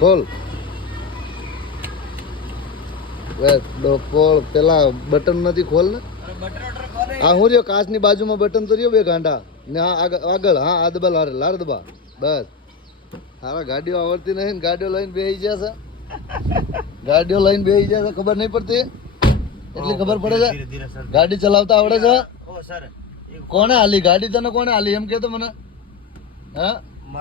ખોલ ખોલ પેલા બટન નથી ખોલ ને હા હું રહ્યો કાચની બાજુમાં બટન તો રહ્યો બે ગાંડા ને આગળ હા આ દબા લાર દબા બસ હારા ગાડીઓ આવડતી નહીં ગાડીઓ લઈને બેસી જશે ગાડીઓ લઈને બેસી જશે ખબર નહીં પડતી એટલી ખબર પડે છે ગાડી ચલાવતા આવડે છે કોને હાલી ગાડી તને કોને હાલી એમ કે તો મને હા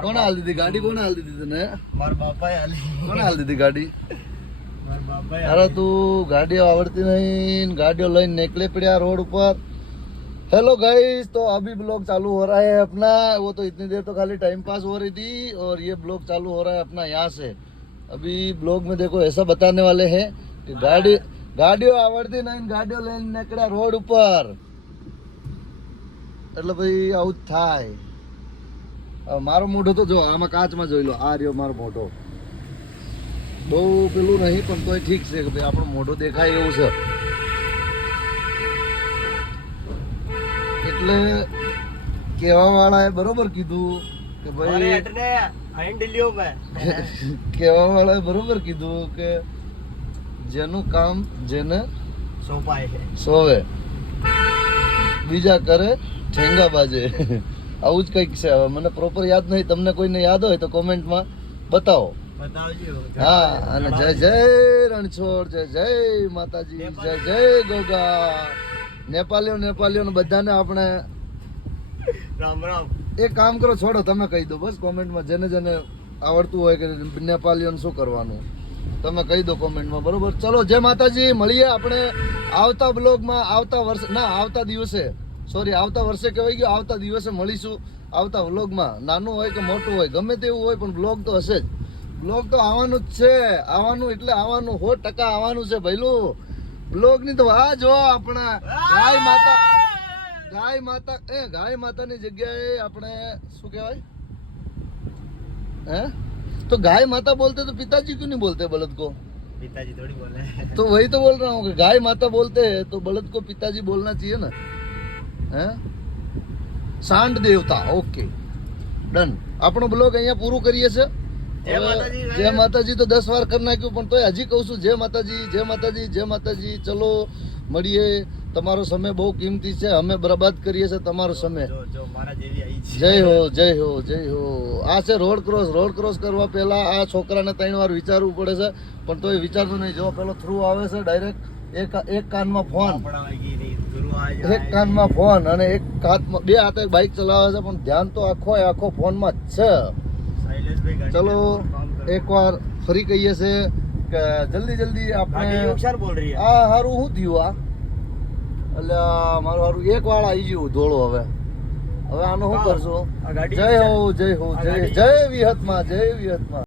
કોને હાલ દીધી ગાડી કોને હાલ દીધી તને મારા બાપાએ હાલી કોને હાલ દીધી ગાડી મારા બાપાએ અરે તું ગાડીઓ આવડતી નહીં गाड़ियों લઈને निकले पड़ा रोड ऊपर हेलो गाइस तो अभी ब्लॉग चालू हो रहा है अपना वो तो इतनी देर तो खाली टाइम पास हो रही थी और ये ब्लॉग चालू हो रहा है अपना यहाँ से अभी ब्लॉग में देखो ऐसा बताने वाले हैं कि गाड़ियों आवड़ती नहीं गाड़ियों લઈને નીકળ્યા રોડ ઉપર એટલે ભાઈ આવું જ થાય મારો મોઢો તો જો આમાં કાચમાં જોઈ લો આ રહ્યો મારો મોઢો બહુ પેલું નહીં પણ તોય ઠીક છે કે ભાઈ આપણો મોઢો દેખાય એવું છે એટલે કહેવા વાળાએ બરોબર કીધું કે ભાઈ કહેવા વાળાએ બરોબર કીધું કે જેનું કામ જેને સોવે બીજા કરે ઠેંગા બાજે આવું જ કંઈક છે હવે મને પ્રોપર યાદ નહીં તમને કોઈને યાદ હોય તો કોમેન્ટમાં બતાવો હા અને જય જય રણછોડ જય જય માતાજી જય જય ગોગા નેપાલીઓ બધાને આપણે રામ રામ એક કામ કરો છોડો તમે કહી દો બસ કોમેન્ટમાં જેને જેને આવડતું હોય કે નેપાલીઓને શું કરવાનું તમે કહી દો કોમેન્ટમાં બરોબર ચલો જય માતાજી મળીએ આપણે આવતા બ્લોગમાં આવતા દિવસે કહેવાય ગયો આવતા દિવસે મળીશું આવતા વ્લોગમાં નાનું હોય કે મોટું હોય ગમે તેવું હોય પણ બ્લોગ તો હશે જ બ્લોગ તો આવવાનું જ છે આવવાનું એટલે આવવાનું 100% આવવાનું છે ભઈલું બ્લોગ ની તો આ જો આપણા ગાય માતાની જગ્યાએ આપણે શું કહેવાય હે तो गाय माता बोलते तो पिताजी क्यों नहीं बोलते बलद को पिताजी थोड़ी बोल रहे हैं तो वही तो बोल रहा हूँ कि गाय माता बोलते हैं तो बलद को पिताजी बोलना चाहिए ना हैं सांड देवता ओके डन આપણો બ્લોગ અહીંયા પૂરું કરીએ છે જય માતાજી તો 10 વાર કરી નાખ્યું પણ તોય હજી કહું છું જય માતાજી ચલો મળીએ તમારો સમય બહુ કિંમતી છે અમે બરબાદ કરીએ છે તમારો સમય જય હો આ છે રોડ ક્રોસ કરવા પહેલા આ છોકરાને 3 વાર વિચારવું પડે છે પણ તોય વિચારતો નહીં જો પેલો થ્રુ આવે છે ડાયરેક્ટ એક કાનમાં ફોન અને એક હાથમાં બે હાથે બાઇક ચલાવે છે પણ ધ્યાન તો આખો ફોનમાં જ છે ચલો એકવાર ફરી કહીએ છે કે જલ્દી આપણે આ હારું શું થયું આ એટલે મારું હારું એક વાળ આવી ગયું ધોળો હવે આનો શું કરશું જય હો જય વિહતમાં